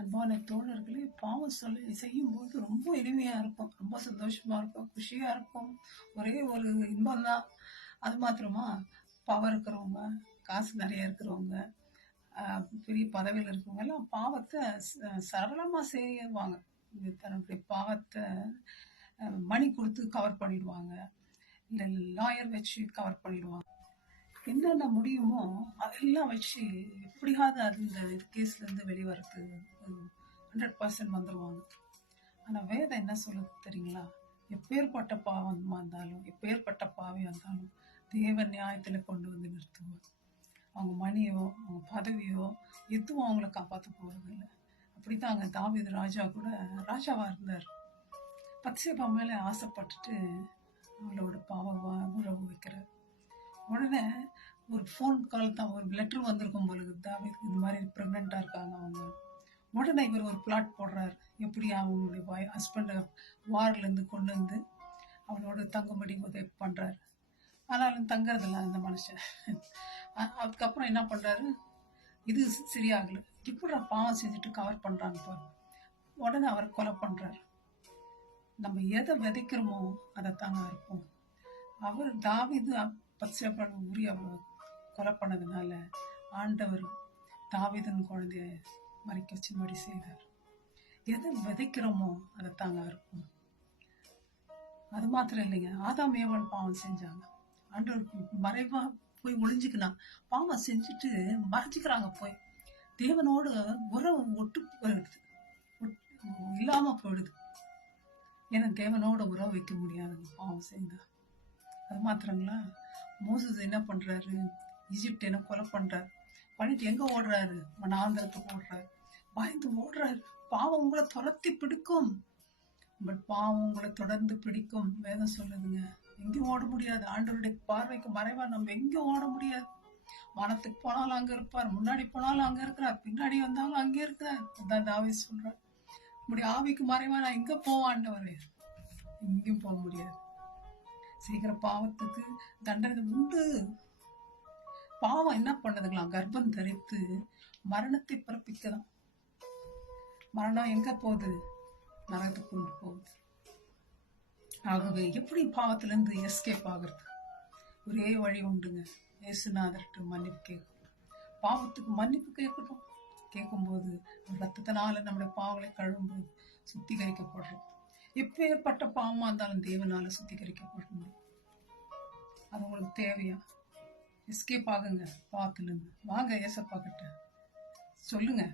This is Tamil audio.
அன்பான தோழர்களே, பாவம் செய்யும்போது ரொம்ப இனிமையா இருக்கும். ரொம்ப சந்தோஷமா இருக்கும். குஷியா இருக்கும். ஒரே ஒரு இன்பம் தான். அது மாத்திரமா, பவர் இருக்கிறவங்க, காசு நெறைய இருக்கிறவங்க, பெரிய பதவியில இருக்கிறவங்க எல்லாம் பாவத்த சரளமா செய்வாங்க. தன்னுடைய பாவத்த மணி குடுத்து கவர் பண்ணிடுவாங்க. இல்ல லாயர் வச்சு கவர் பண்ணிடுவாங்க. என்னென்ன முடியுமோ அதெல்லாம் வச்சு எப்படியாவது அது இந்த கேஸ்ல இருந்து வெளிவரத்து 100% வந்துருவாங்க. ஆனா வேதம் என்ன சொல்லுது தெரியுங்களா? எப்பேற்பட்ட பாவமா இருந்தாலும், எப்பேற்பட்ட பாவியா இருந்தாலும் தேவன் நியாயத்துல கொண்டு வந்து நிறுத்துவார். அவங்க மணியோ, அவங்க பதவியோ எதுவும் அவங்கள காப்பாற்ற போறது இல்லை. அப்படித்தாங்க தாவீது ராஜா கூட ராஜாவா இருந்தார். பத்சேபா மேல ஆசைப்பட்டுட்டு அவளோட பாவமா உறவு வைக்கிறார். உடனே ஒரு ஃபோன் கால் தான், ஒரு லெட்டர் வந்திருக்கும் பொழுது தாவீதுக்கு இந்த மாதிரி ப்ரெக்னெண்டா இருக்காங்க அவங்க. உடனே இவர் ஒரு பிளாட் போடுறாரு. எப்படி அவங்களுடைய ஹஸ்பண்டை வார்ல இருந்து கொண்டு வந்து அவனோட தங்கும்படி உதவி பண்றாரு. ஆனாலும் தங்கறதில்ல அந்த மனுஷன். அதுக்கப்புறம் என்ன பண்றாரு, இது சரியாகல, இப்படி பாவம் செஞ்சுட்டு கவர் பண்றாங்க பாரு. உடனே அவர் கொலை பண்றாரு. நம்ம எதை விதைக்கிறோமோ அதை தாங்க இருப்போம். அவர் தாவீது பத்சேபாவை உரிய கொலை பண்ணதுனால ஆண்டவர் தாவீதின் குழந்தைய மறிக்க வச்சும்படி செய்தார். எதை விதைக்கிறோமோ அதை தாங்க இருக்கும். அது மாத்திரம் இல்லைங்க, ஆதாம் ஏவாள் பாவம் செஞ்சாங்க. ஆண்டவருக்கு மறைவா போய் ஒளிஞ்சுக்கலாம். பாவம் செஞ்சுட்டு மறைஞ்சுக்கிறாங்க. போய் தேவனோடு உறவு ஒட்டு போயிடுது, இல்லாம போயிடுது. ஏன்னா தேவனோட உறவு வைக்க முடியாது பாவம் செய்தா. அது மாத்திரங்களா, மோசஸ் என்ன பண்றாரு, ஈஜிப்ட் என்ன கொலை பண்றாரு. பண்ணிட்டு எங்க ஓடுறாரு, வனாந்தரத்துக்கு ஓடுறாரு. பயந்து ஓடுறாரு. பாவம் உங்களை துரத்தி பிடிக்கும். பட் பாவம் உங்களை தொடர்ந்து பிடிக்கும். வேதம் சொல்லுதுங்க, எங்கேயும் ஓட முடியாது. ஆண்டவருடைய பார்வைக்கு மறைவா நம்ம எங்கேயும் ஓட முடியாது. வானத்துக்கு போனாலும் அங்க இருப்பார், முன்னாடி போனாலும் அங்க இருக்கிறார், பின்னாடி வந்தாலும் அங்கே இருக்கிறார். அதான் தாவீது சொல்றார், நம்முடைய ஆவிக்கு மறைவா நான் எங்க போவோம் ஆண்டவரே? எங்கேயும் போக முடியாது. சீக்கிரம் பாவத்துக்கு தண்டனை உண்டு. பாவம் என்ன பண்ணதுங்களா, கர்ப்பம் தரித்து மரணத்தை பிறப்பிக்கலாம். மரணம் எங்க போகுது, நரகத்துக்கு கொண்டு போகுது. ஆகவே எப்படி பாவத்திலிருந்து எஸ்கேப் ஆகுறது? ஒரே வழி உண்டுங்க, இயேசுநாதர்கிட்ட மன்னிப்பு கேட்கணும். பாவத்துக்கு மன்னிப்பு கேட்கணும். கேட்கும்போது ரத்தத்தினால நம்முடைய பாவங்களை கழுவும்போது சுத்திகரிக்கப்படுறோம். எப்பேற்பட்ட பாவமா இருந்தாலும் தேவனால சுத்திகரிக்கப்படணும். அது உங்களுக்கு தேவையா? எஸ்கேப் ஆகுங்க பாவத்திலிருந்து. வாங்க ஏசப்பா கிட்ட சொல்லுங்க.